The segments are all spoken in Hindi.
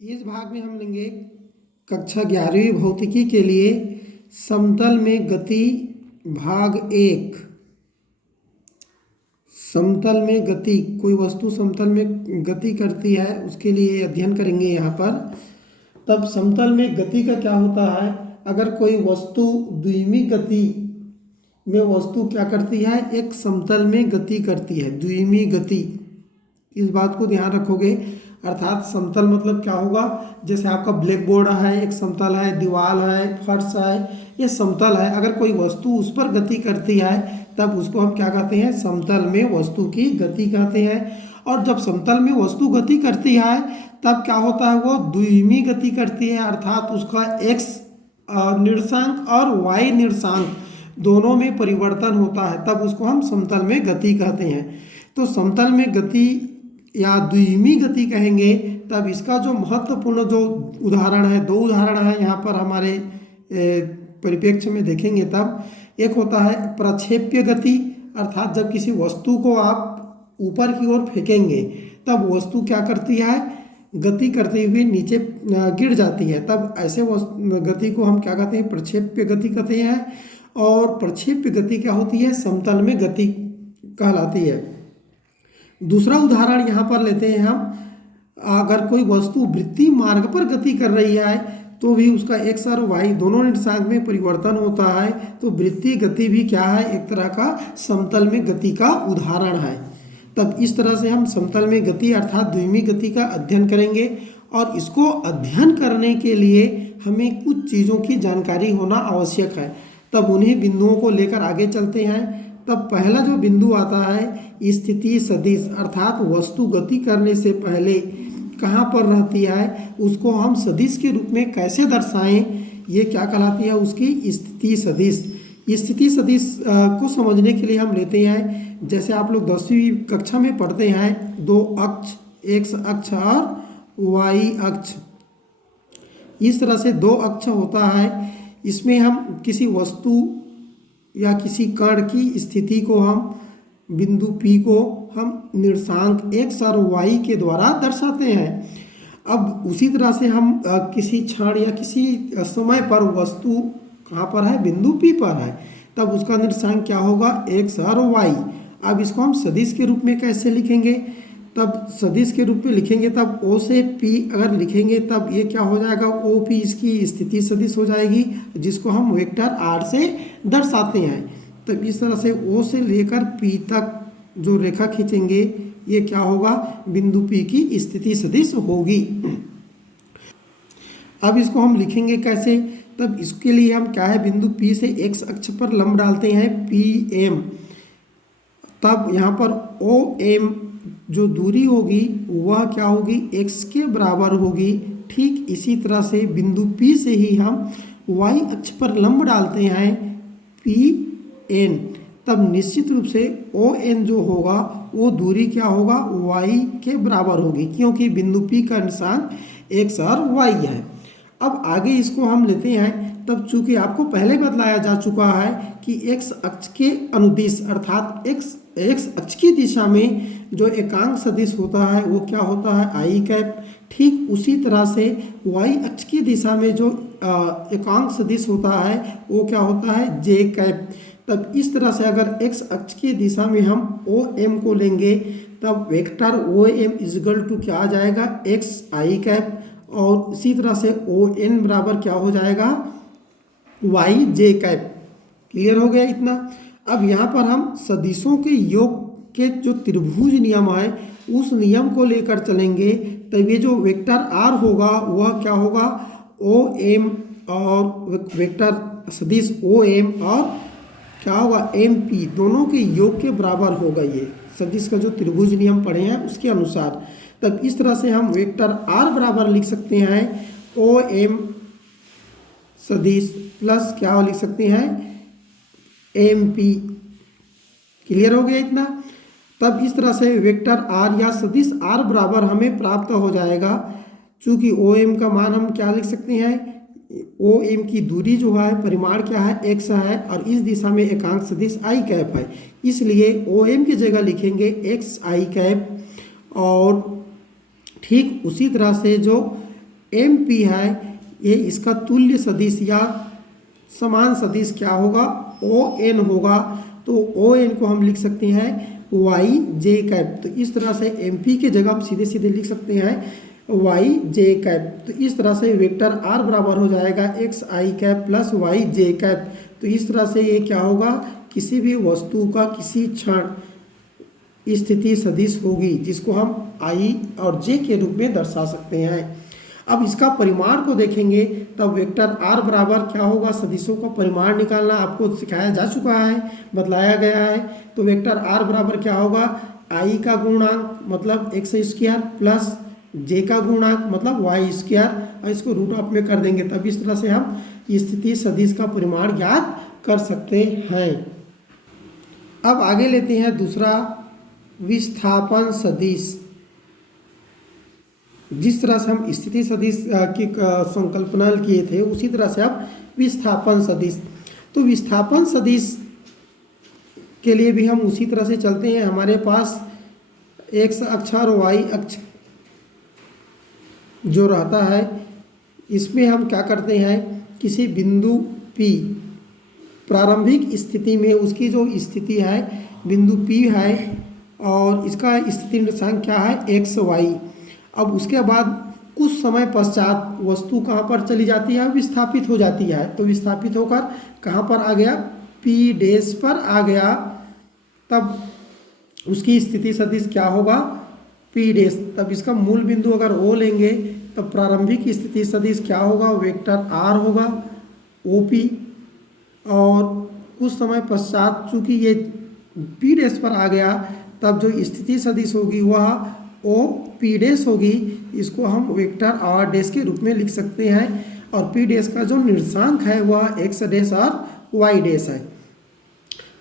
इस भाग में हम लेंगे कक्षा 11वीं भौतिकी के लिए समतल में गति भाग 1। समतल में गति, कोई वस्तु समतल में गति करती है उसके लिए अध्ययन करेंगे यहाँ पर। तब समतल में गति का क्या होता है, अगर कोई वस्तु द्विमीय गति में वस्तु क्या करती है, एक समतल में गति करती है, द्विमीय गति। इस बात को ध्यान रखोगे। अर्थात समतल मतलब क्या होगा, जैसे आपका ब्लैक बोर्ड है, एक समतल है, दीवार है, फर्श है, ये समतल है। अगर कोई वस्तु उस पर गति करती है तब उसको हम क्या कहते हैं, समतल में वस्तु की गति कहते हैं। और जब समतल में वस्तु गति करती है तब क्या होता है, वो द्विमीय गति करती है। अर्थात उसका एक्स निर्देशांक और वाई निर्देशांक दोनों में परिवर्तन होता है, तब उसको हम समतल में गति कहते हैं। तो समतल में गति या द्विमीय गति कहेंगे तब इसका जो महत्वपूर्ण जो उदाहरण है, दो उदाहरण है यहाँ पर हमारे परिप्रेक्ष्य में देखेंगे। तब एक होता है प्रक्षेप्य गति, अर्थात जब किसी वस्तु को आप ऊपर की ओर फेंकेंगे तब वस्तु क्या करती है, गति करते हुए नीचे गिर जाती है। तब ऐसे गति को हम क्या कहते हैं, प्रक्षेप्य गति कहते हैं। और प्रक्षेप्य गति क्या होती है, समतल में गति कहलाती है। दूसरा उदाहरण यहाँ पर लेते हैं हम, अगर कोई वस्तु वृत्तीय मार्ग पर गति कर रही है तो भी उसका एक्स और वाई दोनों निर्देशांक में परिवर्तन होता है। तो वृत्तीय गति भी क्या है, एक तरह का समतल में गति का उदाहरण है। तब इस तरह से हम समतल में गति अर्थात द्विमीय गति का अध्ययन करेंगे। और इसको अध्ययन करने के लिए हमें कुछ चीज़ों की जानकारी होना आवश्यक है। तब उन्हीं बिंदुओं को लेकर आगे चलते हैं। तब पहला जो बिंदु आता है स्थिति सदिश, अर्थात वस्तु गति करने से पहले कहाँ पर रहती है उसको हम सदिश के रूप में कैसे दर्शाएं, ये क्या कहलाती है, उसकी स्थिति सदिश। स्थिति सदिश को समझने के लिए हम लेते हैं, जैसे आप लोग 10वीं कक्षा में पढ़ते हैं, दो अक्ष, एक्स अक्ष और वाई अक्ष। इस तरह से दो अक्ष होता है। इसमें हम किसी वस्तु या किसी कण की स्थिति को, हम बिंदु P को हम निर्देशांक x और y के द्वारा दर्शाते हैं। अब उसी तरह से हम किसी क्षण या किसी समय पर वस्तु कहाँ पर है, बिंदु P पर है, तब उसका निर्देशांक क्या होगा, x और y। अब इसको हम सदिश के रूप में कैसे लिखेंगे, तब सदिश के रूप में लिखेंगे तब O से P अगर लिखेंगे तब ये क्या हो जाएगा, OP इसकी स्थिति सदिश हो जाएगी, जिसको हम वेक्टर R से दर्शाते हैं। तब इस तरह से O से लेकर P तक जो रेखा खींचेंगे ये क्या होगा, बिंदु P की स्थिति सदिश होगी। अब इसको हम लिखेंगे कैसे, तब इसके लिए हम क्या है, बिंदु P से x अक्ष पर लंब डालते हैं PM। तब यहाँ पर OM जो दूरी होगी वह क्या होगी, x के बराबर होगी। ठीक इसी तरह से बिंदु P से ही हम y अक्ष पर लंब डालते हैं PN। तब निश्चित रूप से ON जो होगा वो दूरी क्या होगा, y के बराबर होगी, क्योंकि बिंदु P का निशान x और y है। अब आगे इसको हम लेते हैं। तब चूंकि आपको पहले बतलाया जा चुका है कि x अक्ष के अनुदिश अर्थात x अक्ष की दिशा में जो एकांक सदिश होता है वो क्या होता है, आई कैप। ठीक उसी तरह से y अक्ष की दिशा में जो एकांक सदिश होता है वो क्या होता है, जे कैप। तब इस तरह से अगर x अक्ष की दिशा में हम OM को लेंगे तब वेक्टर OM इजगल टू क्या आ जाएगा, x आई कैप। और इसी तरह से ON बराबर क्या हो जाएगा, y जे कैप। क्लियर हो गया इतना। अब यहाँ पर हम सदिशों के योग के जो त्रिभुज नियम है उस नियम को लेकर चलेंगे। तब ये जो वेक्टर R होगा वह क्या होगा, OM और वेक्टर सदिश OM और क्या होगा, MP, दोनों के योग के बराबर होगा। ये सदिश का जो त्रिभुज नियम पढ़े हैं उसके अनुसार। तब इस तरह से हम वेक्टर R बराबर लिख सकते हैं OM सदिश प्लस क्या लिख सकते हैं, MP। क्लियर हो गया इतना। तब इस तरह से वेक्टर R या सदिश R बराबर हमें प्राप्त हो जाएगा। चूंकि OM का मान हम क्या लिख सकते हैं, OM की दूरी जो है, परिमाण क्या है, x है, और इस दिशा में एकांक सदिश आई कैप है, इसलिए OM की जगह लिखेंगे x आई कैप। और ठीक उसी तरह से जो एम पी है, ये इसका तुल्य सदिश या समान सदिश क्या होगा, ओ एन होगा। तो ओ एन को हम लिख सकते हैं वाई जे कैप। तो इस तरह से एम पी के जगह हम सीधे सीधे लिख सकते हैं वाई जे कैप। तो इस तरह से वेक्टर आर बराबर हो जाएगा x I cap plus Y J cap. तो इस तरह से ये क्या होगा, किसी भी वस्तु का किसी क्षण स्थिति सदिश होगी जिसको हम आई और जे के रूप में दर्शा सकते हैं। अब इसका परिमाण को देखेंगे तब वेक्टर आर बराबर क्या होगा, सदिशों का परिमाण निकालना आपको सिखाया जा चुका है, बतलाया गया है। तो वेक्टर आर बराबर क्या होगा, आई का गुणांक मतलब एक्स स्क्वायर प्लस जे का गुणांक मतलब वाई स्क्वायर, और इसको रूट ऑफ में कर देंगे तब इस तरह से हम स्थिति सदिश का परिमाण ज्ञात कर सकते हैं। अब आगे लेते हैं दूसरा विस्थापन सदिश। जिस तरह से हम स्थिति सदिश की संकल्पना किए थे उसी तरह से अब विस्थापन सदिश। तो विस्थापन सदिश के लिए भी हम उसी तरह से चलते हैं। हमारे पास एक्स अक्ष और वाई अक्ष जो रहता है, इसमें हम क्या करते हैं, किसी बिंदु P प्रारंभिक स्थिति में उसकी जो स्थिति है बिंदु P है और इसका स्थिति निर्देशांक क्या है एक्स वाई। अब उसके बाद कुछ समय पश्चात वस्तु कहाँ पर चली जाती है, विस्थापित हो जाती है। तो विस्थापित होकर कहाँ पर आ गया, P डैश पर आ गया, तब उसकी स्थिति सदिश क्या होगा P डैश। तब इसका मूल बिंदु अगर O लेंगे तब प्रारंभिक स्थिति सदिश क्या होगा, वेक्टर R होगा OP। और कुछ समय पश्चात चूंकि ये P डैश पर आ गया तब जो स्थिति सदिश होगी वह OP डैश होगी। इसको हम वेक्टर R डैश के रूप में लिख सकते हैं और P डैश का जो निर्देशांक है वह x डैश और y डैश है।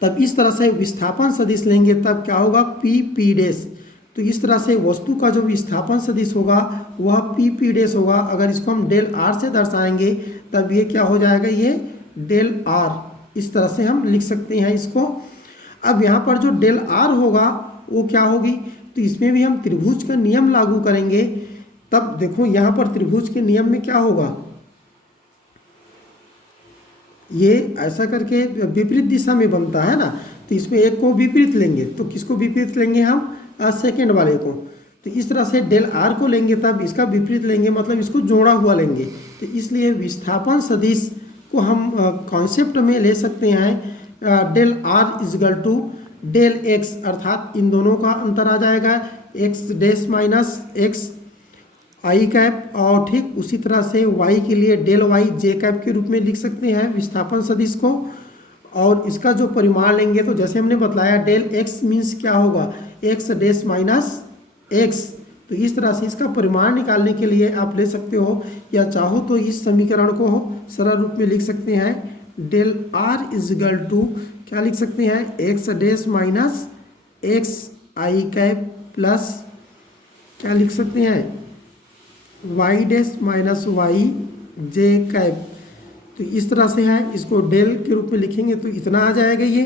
तब इस तरह से विस्थापन सदिश लेंगे तब क्या होगा P डैश। तो इस तरह से वस्तु का जो विस्थापन सदिश होगा वह P डैश होगा। अगर इसको हम डेल R से दर्शाएंगे तब ये क्या हो जाएगा, ये डेल R। इस तरह से हम लिख सकते हैं इसको। अब यहाँ पर जो डेल R होगा वो क्या होगी, तो इसमें भी हम त्रिभुज का नियम लागू करेंगे। तब देखो यहाँ पर त्रिभुज के नियम में क्या होगा, ये ऐसा करके विपरीत दिशा में बनता है ना, तो इसमें एक को विपरीत लेंगे। तो किसको विपरीत लेंगे हम, सेकेंड वाले को। तो इस तरह से डेल आर को लेंगे तब इसका विपरीत लेंगे, मतलब इसको जोड़ा हुआ लेंगे। तो इसलिए विस्थापन सदिश को हम कॉन्सेप्ट में ले सकते हैं del R is equal to del X, अर्थात इन दोनों का अंतर आ जाएगा X dash minus X I cap. और ठीक उसी तरह से वाई के लिए डेल वाई जे कैप के रूप में लिख सकते हैं विस्थापन सदिश को। और इसका जो परिमाण लेंगे तो जैसे हमने बतलाया डेल एक्स मीन्स क्या होगा, एक्स डैश माइनस एक्स। तो इस तरह से इसका परिमाण निकालने के लिए आप ले सकते हो, या चाहो तो इस समीकरण को सरल रूप में लिख सकते हैं डेल आर इजगल टू क्या लिख सकते हैं, x dash minus X I cap plus क्या लिख सकते हैं Y dash minus Y J cap. तो इस तरह से है, इसको डेल के रूप में लिखेंगे तो इतना आ जाएगा ये।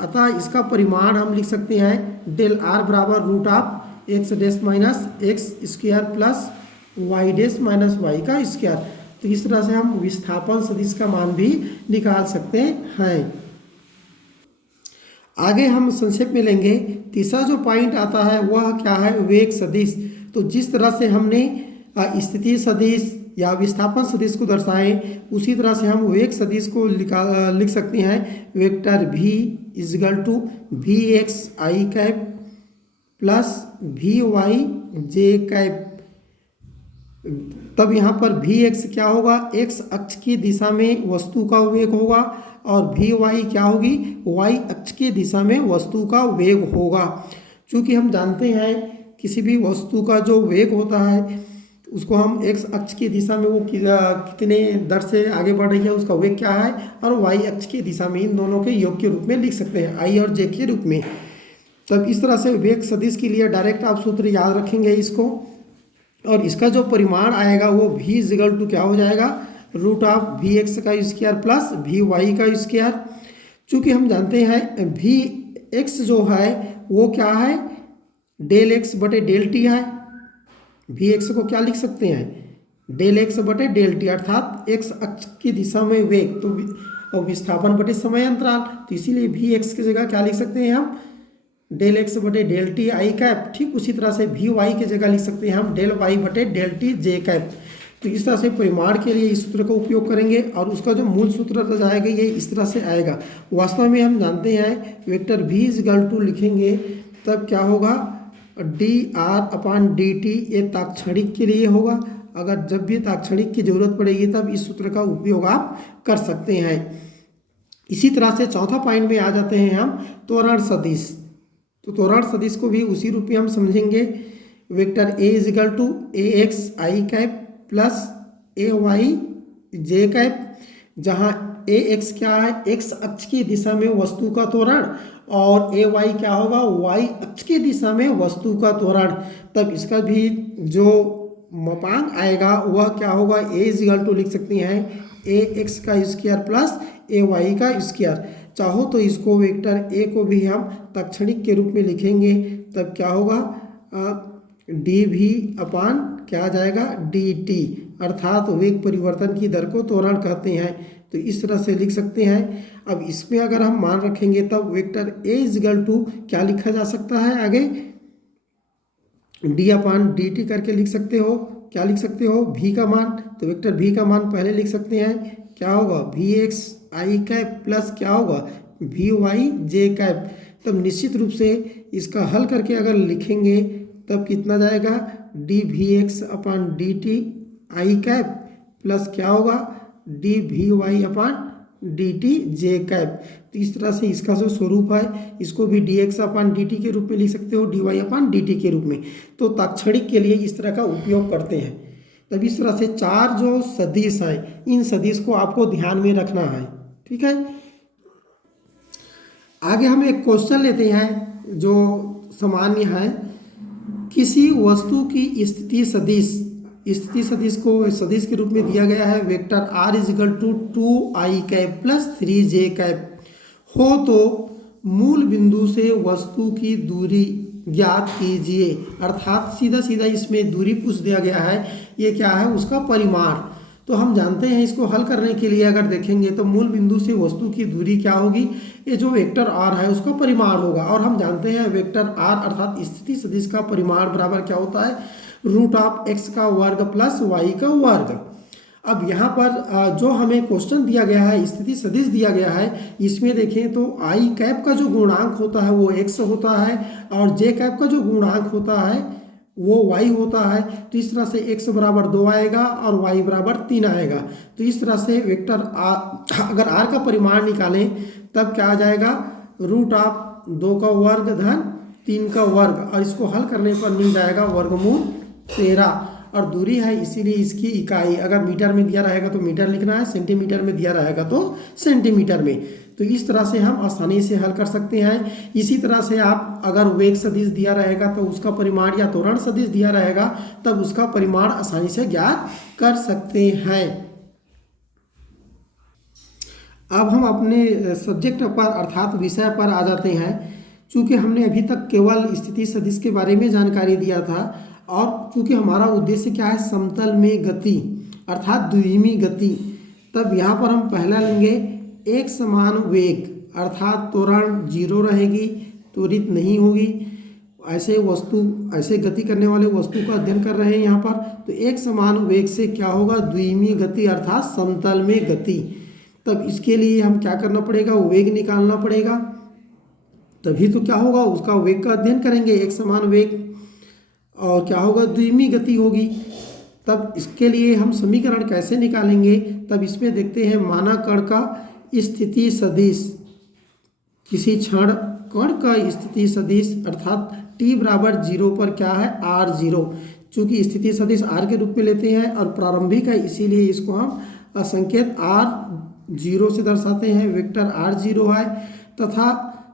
अतः इसका परिमाण हम लिख सकते हैं डेल आर बराबर root of X dash minus X square plus Y dash minus Y का स्क्वायर। तो इस तरह से हम विस्थापन सदिश का मान भी निकाल सकते हैं। आगे हम संक्षेप में लेंगे। तीसरा जो पॉइंट आता है वह क्या है, वेग सदिश। तो जिस तरह से हमने स्थिति सदिश या विस्थापन सदिश को दर्शाएं उसी तरह से हम वेग सदिश को लिख सकते हैं vector v is equal to V X I cap plus V Y J cap. तब यहाँ पर वी एक्स क्या होगा, एक्स अक्ष की दिशा में वस्तु का वेग होगा और वी वाई क्या होगी, वाई अक्ष की दिशा में वस्तु का वेग होगा। चूँकि हम जानते हैं किसी भी वस्तु का जो वेग होता है उसको हम एक्स अक्ष की दिशा में वो कितने दर से आगे बढ़ रही है उसका वेग क्या है, और वाई अक्ष की दिशा में इन दोनों के योग के रूप में लिख सकते हैं आई और जे के रूप में। तब इस तरह से वेग सदिश के लिए डायरेक्ट आप सूत्र याद रखेंगे इसको, और इसका जो परिमाण आएगा वो v इजगल टू क्या हो जाएगा, रूट ऑफ वी एक्स का स्क्वायर प्लस वी वाई का स्क्वायर। चूँकि हम जानते हैं वी एक्स जो है वो क्या है, डेल एक्स बटे डेल टी है। वी एक्स को क्या लिख सकते हैं, डेल एक्स बटे डेल टी, अर्थात एक्स अक्ष की दिशा में वेग, तो और विस्थापन बटे समय अंतराल, तो इसीलिए भी एक्स की जगह क्या लिख सकते हैं हम, डेल एक्स बटे डेल टी आई कैप। ठीक उसी तरह से भी वाई की जगह लिख सकते हैं हम डेल वाई बटे डेल टी जे कैप। तो इस तरह से परिमाण के लिए इस सूत्र का उपयोग करेंगे और उसका जो मूल सूत्र रह जाएगा ये इस तरह से आएगा। वास्तव में हम जानते हैं वेक्टर v इजगल टू लिखेंगे तब क्या होगा, D R upon D T, ये ताक्षणिक के लिए होगा। अगर जब भी ताक्षणिक की जरूरत पड़ेगी तब इस सूत्र का उपयोग आप कर सकते हैं। इसी तरह से चौथा पॉइंट में आ जाते हैं हम त्वरण सदिश। तो त्वरण सदिश को भी उसी रूप में हम समझेंगे, vector A is equal to A X I cap plus A Y J cap, जहाँ ए एक्स क्या है, एक्स अक्ष की दिशा में वस्तु का त्वरण, और ए वाई क्या होगा, वाई अक्ष की दिशा में वस्तु का त्वरण। तब इसका भी जो मापांक आएगा वह क्या होगा, ए इजगल टू लिख सकते हैं ए एक्स का स्क्वायर प्लस ए वाई का स्क्वायर। चाहो तो इसको वेक्टर ए को भी हम ताक्षणिक के रूप में लिखेंगे, तब क्या होगा, डी भी अपान क्या आ जाएगा, डी टी, अर्थात वेग परिवर्तन की दर को त्वरण कहते हैं। तो इस तरह से लिख सकते हैं। अब इसमें अगर हम मान रखेंगे तब वेक्टर ए इजगल टू क्या लिखा जा सकता है, आगे डी अपान डी टी करके लिख सकते हो। क्या लिख सकते हो, भी का मान, तो वेक्टर भी का मान पहले लिख सकते हैं, क्या होगा, भी एक्स आई कैप प्लस क्या होगा, भी वाई जे कैप। तब निश्चित रूप से इसका हल करके अगर लिखेंगे तब कितना जाएगा, डी भी x upon D T I cap plus क्या होगा, डी भी वाई अपान डी टी जे कैप। तो इस तरह से इसका जो स्वरूप है इसको भी डी एक्स अपान डी टी के रूप में लिख सकते हो, डी वाई अपान डी टी के रूप में। तो ताक्षणिक के लिए इस तरह का उपयोग करते हैं। तब इस तरह से चार जो सदिश हैं इन सदिश को आपको ध्यान में रखना है। ठीक है, आगे हम एक क्वेश्चन लेते हैं जो सामान्य है, किसी वस्तु की स्थिति सदिश को सदिश के रूप में दिया गया है, vector r is equal to 2i cap plus 3j cap हो तो मूल बिंदु से वस्तु की दूरी ज्ञात कीजिए। अर्थात सीधा सीधा इसमें दूरी पूछ दिया गया है, ये क्या है, उसका परिमाण। तो हम जानते हैं इसको हल करने के लिए अगर देखेंगे तो मूल बिंदु से वस्तु की दूरी क्या होगी, ये जो वेक्टर r है उसका परिमाण होगा। और हम जानते हैं वेक्टर r अर्थात स्थिति सदिश का परिमाण बराबर क्या होता है, रूट ऑफ x का वर्ग प्लस y का वर्ग। अब यहाँ पर जो हमें क्वेश्चन दिया गया है, स्थिति सदिश दिया गया है, इसमें देखें तो i कैप का जो गुणांक होता है वो x होता है और j कैप का जो गुणांक होता है वो y होता है। तो इस तरह से x बराबर 2 आएगा और y बराबर 3 आएगा। तो इस तरह से वेक्टर अगर r का परिमाण निकालें तब क्या आ जाएगा, रूट ऑफ 2 का वर्ग धन 3 का वर्ग, और इसको हल करने पर मिल जाएगा वर्गमूल 13। और दूरी है इसीलिए इसकी इकाई अगर मीटर में दिया रहेगा तो मीटर लिखना है, सेंटीमीटर में दिया रहेगा तो सेंटीमीटर में। तो इस तरह से हम आसानी से हल कर सकते हैं। इसी तरह से आप अगर वेग सदिश दिया रहेगा तो उसका परिमाण, या त्वरण सदिश दिया रहेगा तब उसका परिमाण आसानी से ज्ञात कर सकते हैं। अब हम अपने सब्जेक्ट पर अर्थात विषय पर आ जाते हैं। चूँकि हमने अभी तक केवल स्थिति सदिश के बारे में जानकारी दिया था और चूँकि हमारा उद्देश्य क्या है, समतल में गति अर्थात द्विमीय गति, तब यहाँ पर हम पहला लेंगे एक समान वेग अर्थात त्वरण 0 रहेगी, त्वरित नहीं होगी। ऐसे गति करने वाले वस्तु का अध्ययन कर रहे हैं यहाँ पर। तो एक समान वेग से क्या होगा, द्विमीय गति अर्थात समतल में गति। तब इसके लिए हम क्या करना पड़ेगा, वेग निकालना पड़ेगा, तभी तो क्या होगा, उसका वेग का अध्ययन करेंगे। एक समान वेग और क्या होगा, द्विमीय गति होगी। तब इसके लिए हम समीकरण कैसे निकालेंगे, तब इसमें देखते हैं माना कण का स्थिति सदिश, किसी क्षण कण का स्थिति सदिश अर्थात t बराबर 0 पर क्या है, r0। चूँकि स्थिति सदिश r के रूप में लेते हैं और प्रारंभिक है इसीलिए इसको हम संकेत r0 से दर्शाते हैं, वेक्टर r0 है। तथा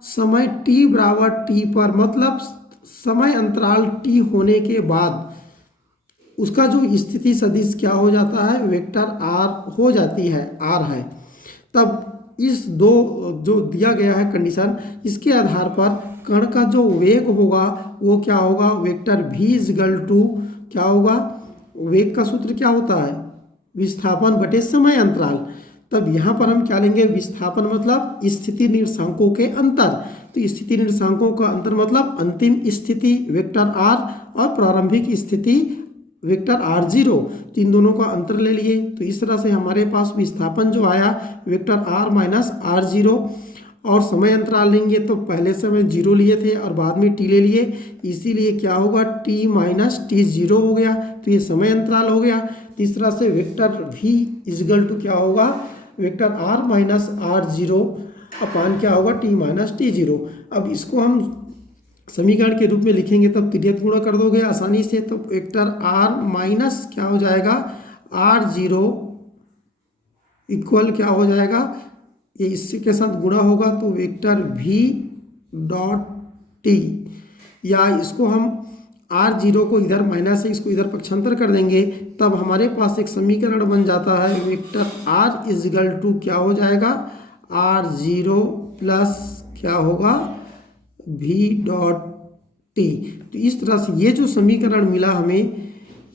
समय t बराबर t पर मतलब समय अंतराल t होने के बाद उसका जो स्थिति सदिश क्या हो जाता है, वेक्टर r हो जाती है, r है। तब इस दो जो दिया गया है कंडीशन, इसके आधार पर कण का जो वेग होगा वो क्या होगा, वेक्टर v इजगल टू क्या होगा, वेग का सूत्र क्या होता है, विस्थापन बटे समय अंतराल। तब यहाँ पर हम क्या लेंगे, विस्थापन मतलब स्थिति निर्देशांकों के अंतर, तो स्थिति निर्देशांकों का अंतर मतलब अंतिम स्थिति वेक्टर r और प्रारंभिक स्थिति वेक्टर r0, तो इन दोनों का अंतर ले लिए। तो इस तरह से हमारे पास विस्थापन जो आया वेक्टर r माइनस r0, और समय अंतराल लेंगे तो पहले से हमें 0 लिए थे और बाद में t ले लिए, इसीलिए क्या होगा t माइनस t0 हो गया, तो ये समय अंतराल हो गया। तो इस तरह से वेक्टर v इजगल टू क्या होगा, वेक्टर r माइनस r0 अपान क्या होगा t माइनस t0। अब इसको हम समीकरण के रूप में लिखेंगे तब त्रियत गुणा कर दोगे आसानी से, तो वेक्टर r माइनस क्या हो जाएगा r0 इक्वल क्या हो जाएगा, ये इसके के साथ गुणा होगा तो वेक्टर v डॉट t, या इसको हम r0 को इधर माइनस से इसको इधर पक्षांतर कर देंगे, तब हमारे पास एक समीकरण बन जाता है वेक्टर r इजगल टू क्या हो जाएगा r0 प्लस क्या होगा v डॉट t। तो इस तरह से ये जो समीकरण मिला हमें,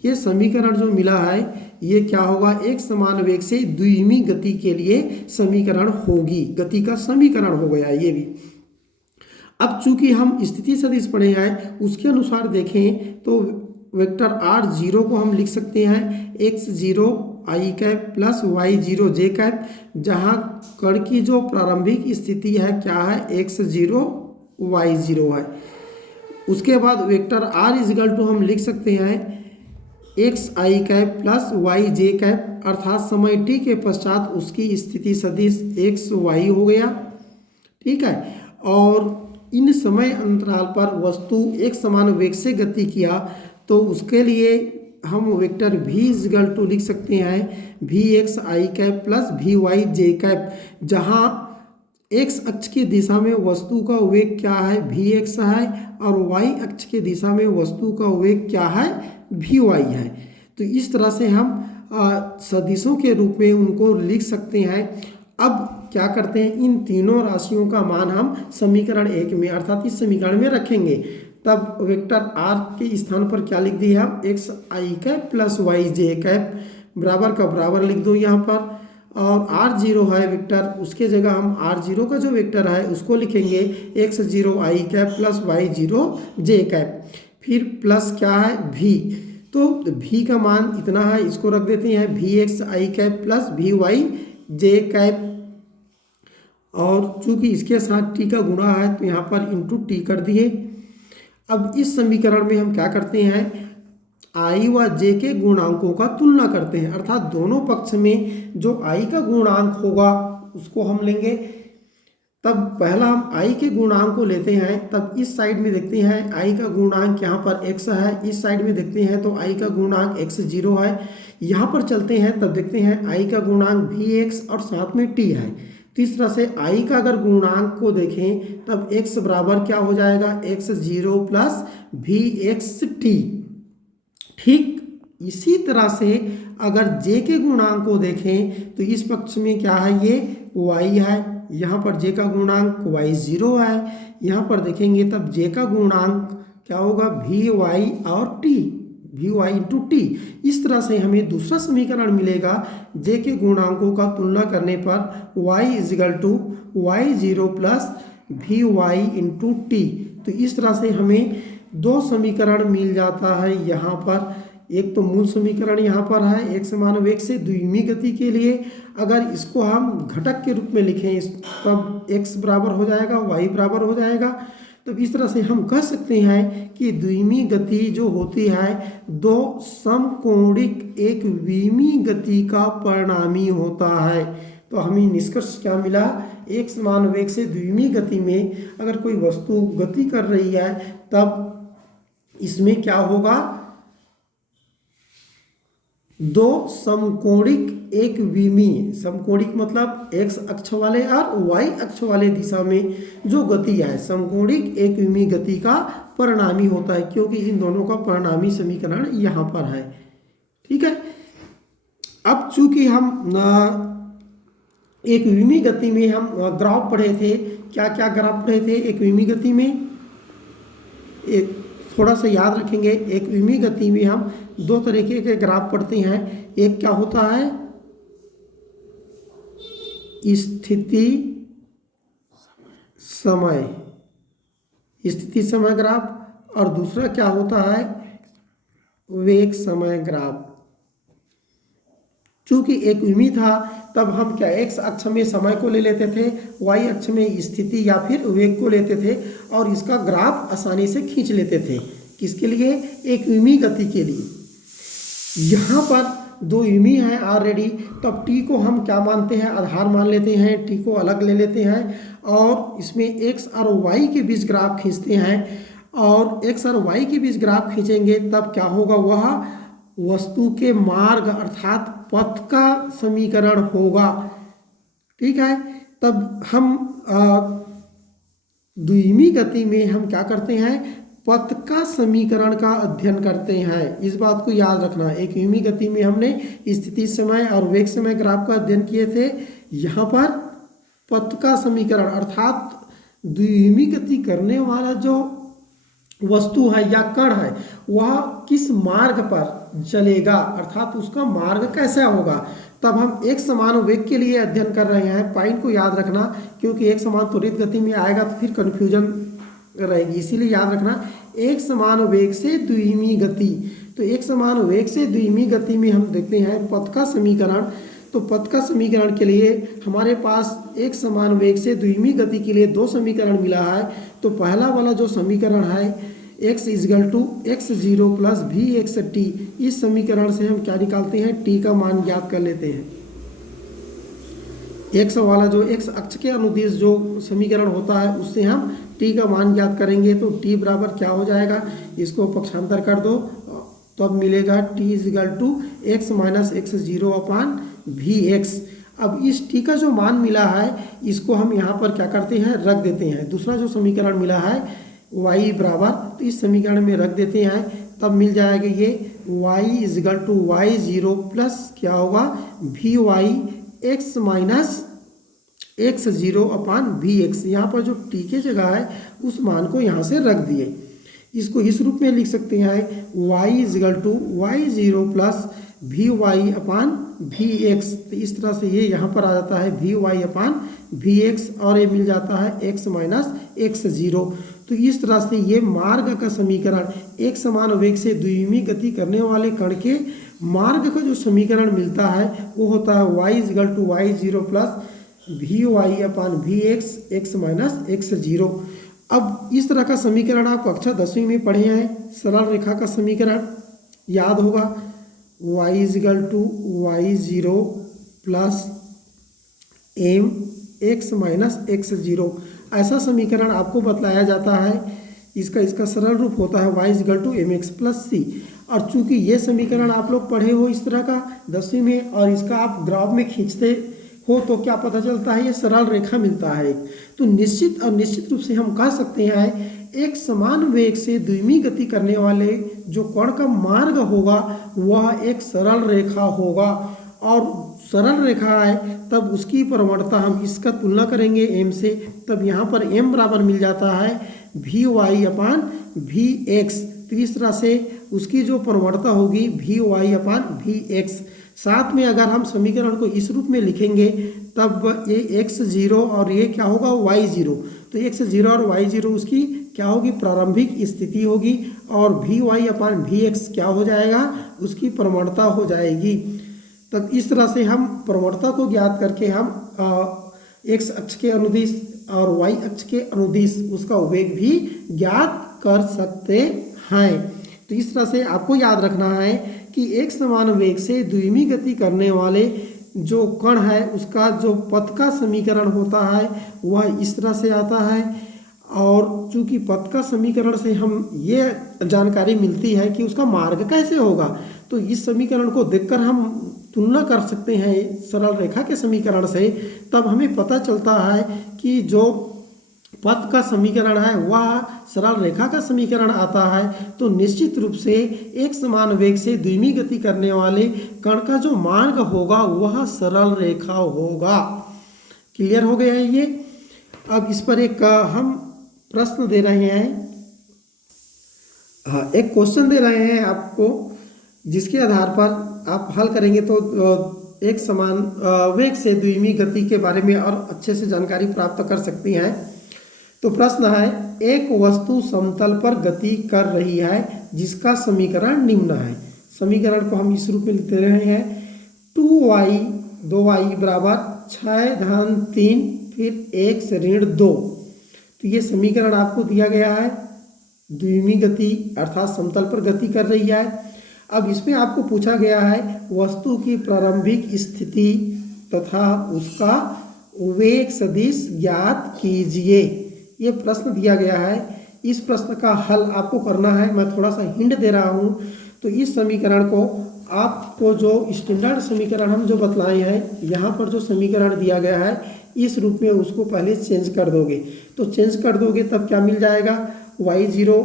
ये समीकरण जो मिला है ये क्या होगा, एक समान वेग से द्विमीय गति के लिए समीकरण होगी, गति का समीकरण हो गया ये भी। अब चूंकि हम स्थिति सदिश पढ़े हैं उसके अनुसार देखें तो वेक्टर r0 को हम लिख सकते हैं x0 i cap plus y0 j cap, जहाँ कण की जो प्रारंभिक स्थिति है क्या है x0 y0 है। उसके बाद वेक्टर r इजगल टू हम लिख सकते हैं x I cap plus Y J cap, अर्थात समय t के पश्चात उसकी स्थिति सदिश एक्स वाई हो गया, ठीक है। और इन समय अंतराल पर वस्तु एक समान वेग से गति किया तो उसके लिए हम वेक्टर v इजगल टू लिख सकते हैं V X I cap plus V Y J cap, जहाँ x अक्ष की दिशा में वस्तु का वेग क्या है vx है और y अक्ष की दिशा में वस्तु का वेग क्या है vy है। तो इस तरह से हम सदिशों के रूप में उनको लिख सकते हैं। अब क्या करते हैं, इन तीनों राशियों का मान हम समीकरण 1 में अर्थात इस समीकरण में रखेंगे। तब वेक्टर r के स्थान पर क्या लिख दिया हम x I cap plus Y J cap, बराबर का बराबर लिख दो यहाँ पर, और r0 है वेक्टर, उसके जगह हम r0 का जो वेक्टर है उसको लिखेंगे x0 i cap plus y0 j cap, फिर प्लस क्या है v, तो v का मान इतना है, इसको रख देते हैं vx i cap plus vy j cap, और चूंकि इसके साथ t का गुणा है तो यहाँ पर इंटू t कर दिए। अब इस समीकरण में हम क्या करते हैं, आई व जे के गुणांकों का तुलना करते हैं, अर्थात दोनों पक्ष में जो आई का गुणांक होगा उसको हम लेंगे। तब पहला हम आई के गुणांक को लेते हैं, तब इस साइड में देखते हैं आई का गुणांक यहाँ पर x है, इस साइड में देखते हैं तो आई का गुणांक x0 है। यहाँ पर चलते हैं तब देखते हैं आई का गुणांक vx और साथ में t है। तो इस तरह से आई का अगर गुणांक को देखें तब x बराबर क्या हो जाएगा x0 प्लस vxt, ठीक। इसी तरह से अगर j के गुणांक को देखें तो इस पक्ष में क्या है, ये y है, यहाँ पर j का गुणांक y0 है, यहाँ पर देखेंगे तब j का गुणांक क्या होगा vy और t, vy इंटू टी। इस तरह से हमें दूसरा समीकरण मिलेगा j के गुणांकों का तुलना करने पर y is equal to y0 plus vy into T. तो इस तरह से हमें दो समीकरण मिल जाता है यहाँ पर। एक तो मूल समीकरण यहाँ पर है एक समान वेग से द्विमीय गति के लिए, अगर इसको हम घटक के रूप में लिखें तब x बराबर हो जाएगा y बराबर हो जाएगा। तब इस तरह से हम कह सकते हैं कि द्विमीय गति जो होती है दो समकोणिक एक विमीय गति का परिणामी होता है। तो हमें निष्कर्ष क्या मिला, एक समान वेग से द्विमीय गति में अगर कोई वस्तु गति कर रही है तब इसमें क्या होगा, दो समकोणिक एक विमीय, समकोणिक मतलब x अक्ष वाले और y अक्ष वाले दिशा में जो गति है समकोणिक एक विमीय गति का परिणामी होता है, क्योंकि इन दोनों का परिणामी समीकरण यहाँ पर है, ठीक है। अब चूंकि हम एक विमीय गति में हम ग्राफ पढ़े थे, क्या क्या ग्राफ पढ़े थे एक विमीय गति में, एक थोड़ा सा याद रखेंगे। एक विमीय गति में हम दो तरीके के ग्राफ पढ़ते हैं। एक क्या होता है, स्थिति समय ग्राफ, और दूसरा क्या होता है, वेग समय ग्राफ। चूंकि एक युमी था तब हम क्या एक्स अक्ष में समय को ले लेते थे, वाई अक्ष में स्थिति या फिर वेग को लेते थे और इसका ग्राफ आसानी से खींच लेते थे। किसके लिए, एक युमी गति के लिए। यहाँ पर दो युमी हैं ऑलरेडी, तो अब टी को हम क्या मानते हैं, आधार मान लेते हैं, टी को अलग ले लेते हैं और इसमें एक्स और वाई के बीच ग्राफ खींचते हैं। और एक्स और वाई के बीच ग्राफ खींचेंगे तब क्या होगा, वह वस्तु के मार्ग अर्थात पथ का समीकरण होगा। ठीक है, तब हम द्विमी गति में हम क्या करते हैं, पथ का समीकरण का अध्ययन करते हैं। इस बात को याद रखना, एक युमी गति में हमने स्थिति समय और वेग समय ग्राफ का अध्ययन किए थे। यहाँ पर पथ का समीकरण अर्थात द्विमी गति करने वाला जो वस्तु है या कण है वह किस मार्ग पर चलेगा अर्थात उसका मार्ग कैसा होगा। तब हम एक समान वेग के लिए अध्ययन कर रहे हैं। पॉइंट को याद रखना, क्योंकि एक समान त्वरित गति में आएगा तो फिर कन्फ्यूजन रहेगी, इसीलिए याद रखना एक समान वेग से द्विमी गति। तो एक समान वेग से द्विमी गति में हम देखते हैं पथ का समीकरण। तो पथ का समीकरण के लिए हमारे पास एक समान वेग से द्विमी गति के लिए दो समीकरण मिला है। तो पहला वाला जो समीकरण है x is equal to x0 plus V X T, इस समीकरण से हम क्या निकालते हैं, t का मान ज्ञात कर लेते हैं। x वाला जो x अक्ष के अनुदिश जो समीकरण होता है उससे हम t का मान ज्ञात करेंगे। तो t बराबर क्या हो जाएगा, इसको पक्षांतर कर दो तो अब मिलेगा t is equal to x minus x0 upon V X. अब इस t का जो मान मिला है इसको हम यहाँ पर क्या करते हैं, रख देते हैं। दूसरा जो समीकरण मिला है y बराबर, तो इस समीकरण में रख देते हैं, तब मिल जाएगा ये y is equal to y0 plus क्या होगा भी Y x minus x0 upon V x. यहाँ पर जो t की जगह है उस मान को यहाँ से रख दिए। इसको इस रूप में लिख सकते हैं y is equal to y0 plus V Y upon V X. तो इस तरह से ये यहाँ पर आ जाता है भी वाई अपान भी एक्स और ये मिल जाता है x माइनस x0। तो इस तरह से ये मार्ग का समीकरण, एक समान वेग से द्विमी गति करने वाले कण के मार्ग का जो समीकरण मिलता है वो होता है y is equal to y0 plus V Y upon V X x minus x0। अब इस तरह का समीकरण आप कक्षा 10वीं में पढ़े हैं, सरल रेखा का समीकरण याद होगा, y is equal to y0 plus M X minus x0। ऐसा समीकरण आपको बतलाया जाता है, इसका सरल रूप होता है y is equal to m x plus c. और चूंकि ये समीकरण आप लोग पढ़े हो इस तरह का 10वीं में और इसका आप ग्राफ में खींचते हो तो क्या पता चलता है, ये सरल रेखा मिलता है। तो निश्चित रूप से हम कह सकते हैं एक समान वेग से द्विमी गति करने वाले जो कण का मार्ग होगा वह एक सरल रेखा होगा। और सरल रेखा है तब उसकी प्रवणता हम इसका तुलना करेंगे m से, तब यहाँ पर m बराबर मिल जाता है भी वाई अपान भी एक्स। तो इस तरह से उसकी जो प्रवणता होगी भी वाई अपान भी एक्स। साथ में अगर हम समीकरण को इस रूप में लिखेंगे तब ये x0 और ये क्या होगा y0। तो x0 और y0 उसकी क्या होगी, प्रारंभिक स्थिति होगी और भी वाई अपान भी एक्स क्या हो जाएगा, उसकी प्रवणता हो जाएगी। तब इस तरह से हम प्रवणता को ज्ञात करके हम x अक्ष के अनुदिश और y अक्ष के अनुदिश उसका वेग भी ज्ञात कर सकते हैं। तो इस तरह से आपको याद रखना है कि एक समान वेग से द्विमी गति करने वाले जो कण है उसका जो पथ का समीकरण होता है वह इस तरह से आता है। और चूंकि पथ का समीकरण से हम ये जानकारी मिलती है कि उसका मार्ग कैसे होगा, तो इस समीकरण को देखकर हम तुलना कर सकते हैं सरल रेखा के समीकरण से। तब हमें पता चलता है कि जो पथ का समीकरण है वह सरल रेखा का समीकरण आता है। तो निश्चित रूप से एक समान वेग से द्विमी गति करने वाले कण का जो मार्ग होगा वह सरल रेखा होगा। क्लियर हो गया है ये। अब इस पर एक हम प्रश्न दे रहे हैं, हाँ एक क्वेश्चन दे रहे हैं आपको जिसके आधार पर आप हल करेंगे तो एक समान वेग से द्विमीय गति के बारे में और अच्छे से जानकारी प्राप्त कर सकती हैं। तो प्रश्न है, एक वस्तु समतल पर गति कर रही है जिसका समीकरण निम्न है। समीकरण को हम इस रूप में लिखते रहे हैं, 2y 2y बराबर 6-3 फिर 1 से ऋण 2। तो ये समीकरण आपको दिया गया है, द्विमीय गति अर्थात समतल पर गति कर रही है। अब इसमें आपको पूछा गया है वस्तु की प्रारंभिक स्थिति तथा उसका वेग सदिश ज्ञात कीजिए। ये प्रश्न दिया गया है। इस प्रश्न का हल आपको करना है। मैं थोड़ा सा हिंट दे रहा हूँ। तो इस समीकरण को आपको जो स्टैंडर्ड समीकरण हम जो बतलाए हैं, यहाँ पर जो समीकरण दिया गया है इस रूप में उसको पहले चेंज कर दोगे। तो चेंज कर दोगे तब क्या मिल जाएगा, y0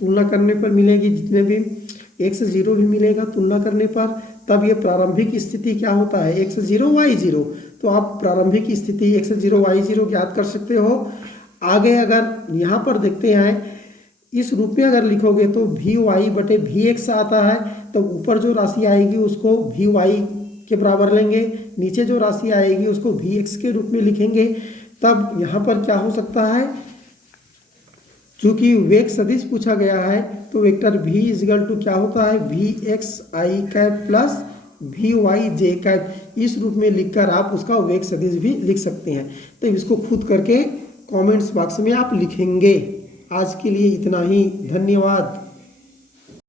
तुलना करने पर मिलेगी, जितने भी x0 भी मिलेगा तुलना करने पर। तब ये प्रारंभिक स्थिति क्या होता है, x0 y0। तो आप प्रारंभिक स्थिति x0 y0 ज्ञात कर सकते हो। आगे अगर यहाँ पर देखते हैं, इस रूप में अगर लिखोगे तो vy बटे vx आता है। तो ऊपर जो राशि आएगी उसको vy के बराबर लेंगे, नीचे जो राशि आएगी उसको vx के रूप में लिखेंगे। तब यहाँ पर क्या हो सकता है, चूंकि वेग सदिश पूछा गया है तो वेक्टर v इजिकल टू क्या होता है, vx i cap plus vy j cap. इस रूप में लिखकर आप उसका वेग सदिश भी लिख सकते हैं। तो इसको खुद करके कमेंट्स बॉक्स में आप लिखेंगे। आज के लिए इतना ही, धन्यवाद।